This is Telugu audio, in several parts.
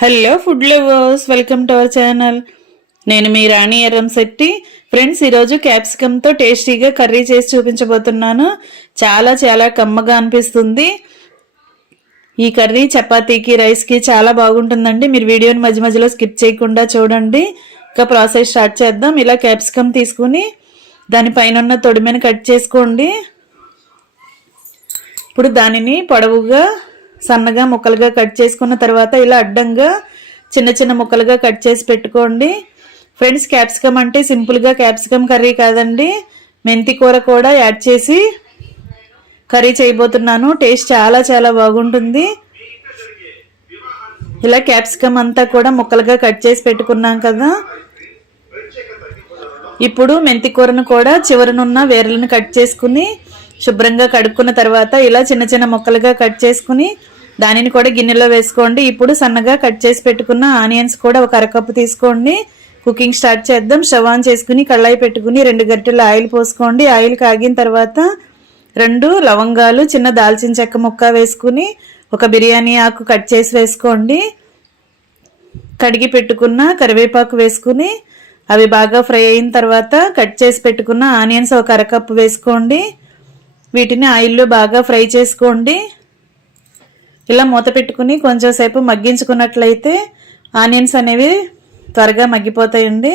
Hello food lovers, welcome to our channel. నేను మీ రాణి ఎర్రంశెట్టి. ఫ్రెండ్స్, ఈరోజు క్యాప్సికమ్తో టేస్టీగా కర్రీ చేసి చూపించబోతున్నాను. చాలా చాలా కమ్మగా అనిపిస్తుంది. ఈ కర్రీ చపాతీకి, రైస్కి చాలా బాగుంటుందండి. మీరు వీడియోని మధ్య మధ్యలో స్కిప్ చేయకుండా చూడండి. ఇక ప్రాసెస్ స్టార్ట్ చేద్దాం. ఇలా క్యాప్సికమ్ తీసుకుని దానిపైన ఉన్న తొడిమెను కట్ చేసుకోండి. ఇప్పుడు దానిని పొడవుగా సన్నగా ముక్కలుగా కట్ చేసుకున్న తర్వాత ఇలా అడ్డంగా చిన్న చిన్న ముక్కలుగా కట్ చేసి పెట్టుకోండి. ఫ్రెండ్స్, క్యాప్సికమ్ అంటే సింపుల్గా క్యాప్సికమ్ కర్రీ కాదండి, మెంతి కూర కూడా యాడ్ చేసి కర్రీ చేయబోతున్నాను. టేస్ట్ చాలా చాలా బాగుంటుంది. ఇలా క్యాప్సికమ్ అంతా కూడా ముక్కలుగా కట్ చేసి పెట్టుకున్నాం కదా. ఇప్పుడు మెంతి కూరను కూడా చివరనున్న వేర్లను కట్ చేసుకుని శుభ్రంగా కడుక్కున్న తర్వాత ఇలా చిన్న చిన్న ముక్కలుగా కట్ చేసుకుని దానిని కూడా గిన్నెలో వేసుకోండి. ఇప్పుడు సన్నగా కట్ చేసి పెట్టుకున్న ఆనియన్స్ కూడా ఒక అరకప్పు తీసుకోండి. కుకింగ్ స్టార్ట్ చేద్దాం. స్టవ్ ఆన్ చేసుకుని కళాయి పెట్టుకుని 2 గరిటెల ఆయిల్ పోసుకోండి. ఆయిల్ కాగిన తర్వాత 2 లవంగాలు, చిన్న దాల్చిన చెక్క ముక్క వేసుకుని ఒక బిర్యానీ ఆకు కట్ చేసి వేసుకోండి. కడిగి పెట్టుకున్న కరివేపాకు వేసుకుని అవి బాగా ఫ్రై అయిన తర్వాత కట్ చేసి పెట్టుకున్న ఆనియన్స్ ఒక అరకప్పు వేసుకోండి. వీటిని ఆయిల్లో బాగా ఫ్రై చేసుకోండి. ఇలా మూత పెట్టుకుని కొంచెం సేపు మగ్గించుకున్నట్లయితే ఆనియన్స్ అనేవి త్వరగా మగ్గిపోతాయండి.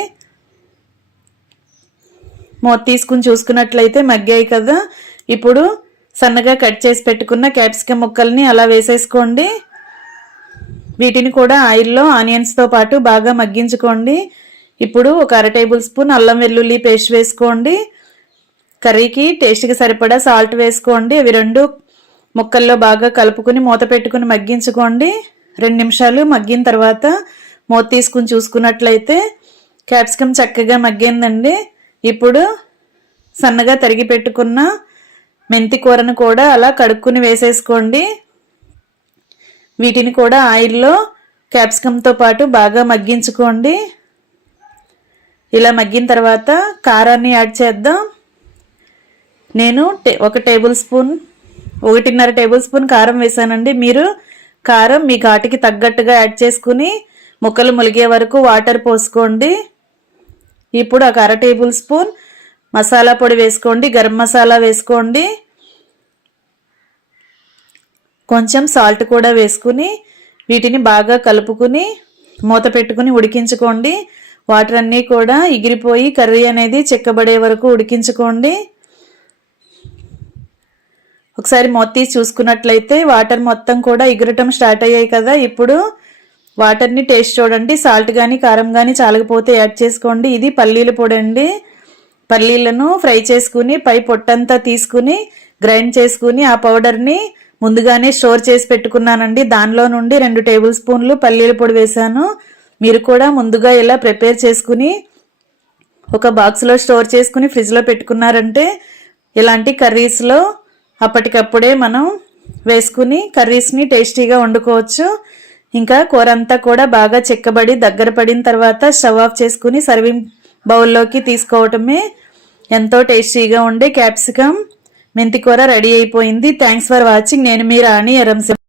మూత తీసుకుని చూసుకున్నట్లయితే మగ్గాయి కదా. ఇప్పుడు సన్నగా కట్ చేసి పెట్టుకున్న క్యాప్సికమ్ ముక్కల్ని అలా వేసేసుకోండి. వీటిని కూడా ఆయిల్లో ఆనియన్స్తో పాటు బాగా మగ్గించుకోండి. ఇప్పుడు ఒక 1/2 టేబుల్ స్పూన్ అల్లం వెల్లుల్లి పేస్ట్ వేసుకోండి. కర్రీకి టేస్ట్కి సరిపడా సాల్ట్ వేసుకోండి. అవి 2 ముక్కల్లో బాగా కలుపుకుని మూత పెట్టుకుని మగ్గించుకోండి. 2 నిమిషాలు మగ్గిన తర్వాత మూత తీసుకుని చూసుకున్నట్లయితే క్యాప్సికమ్ చక్కగా మగ్గిందండి. ఇప్పుడు సన్నగా తరిగి పెట్టుకున్న మెంతి కూరను కూడా అలా కడుక్కుని వేసేసుకోండి. వీటిని కూడా ఆయిల్లో క్యాప్సికమ్తో పాటు బాగా మగ్గించుకోండి. ఇలా మగ్గిన తర్వాత కారాన్ని యాడ్ చేద్దాం. నేను 1 టేబుల్ స్పూన్ 1.5 టేబుల్ స్పూన్ కారం వేసానండి. మీరు కారం మీ ఘాటుకి తగ్గట్టుగా యాడ్ చేసుకుని ముక్కలు ములిగే వరకు వాటర్ పోసుకోండి. ఇప్పుడు ఒక 1/2 టేబుల్ స్పూన్ మసాలా పొడి వేసుకోండి. గరం మసాలా వేసుకోండి. కొంచెం సాల్ట్ కూడా వేసుకుని వీటిని బాగా కలుపుకుని మూత పెట్టుకుని ఉడికించుకోండి. వాటర్ అన్నీ కూడా ఎగిరిపోయి కర్రీ అనేది చిక్కబడే వరకు ఉడికించుకోండి. ఒకసారి మూత తీసి చూసుకున్నట్లయితే వాటర్ మొత్తం కూడా ఎగరటం స్టార్ట్ అయ్యాయి కదా. ఇప్పుడు వాటర్ని టేస్ట్ చూడండి. సాల్ట్ కానీ కారం కానీ చాలకపోతే యాడ్ చేసుకోండి. ఇది పల్లీల పొడి అండి. పల్లీలను ఫ్రై చేసుకుని పై పొట్టంతా తీసుకుని గ్రైండ్ చేసుకుని ఆ పౌడర్ని ముందుగానే స్టోర్ చేసి పెట్టుకున్నానండి. దానిలో నుండి 2 టేబుల్ స్పూన్లు పల్లీల పొడి వేశాను. మీరు కూడా ముందుగా ఇలా ప్రిపేర్ చేసుకుని ఒక బాక్స్లో స్టోర్ చేసుకుని ఫ్రిడ్జ్లో పెట్టుకున్నారంటే ఇలాంటి కర్రీస్లో అప్పటికప్పుడే మనం వేసుకుని కర్రీస్ని టేస్టీగా వండుకోవచ్చు. ఇంకా కూర అంతా కూడా బాగా చిక్కబడి దగ్గర పడిన తర్వాత స్టవ్ ఆఫ్ చేసుకుని సర్వింగ్ బౌల్లోకి తీసుకోవటమే. ఎంతో టేస్టీగా ఉండే క్యాప్సికమ్ మెంతి కూర రెడీ అయిపోయింది. Thanks for watching. నేను మీ రాణి ఎర్రంశెట్టి.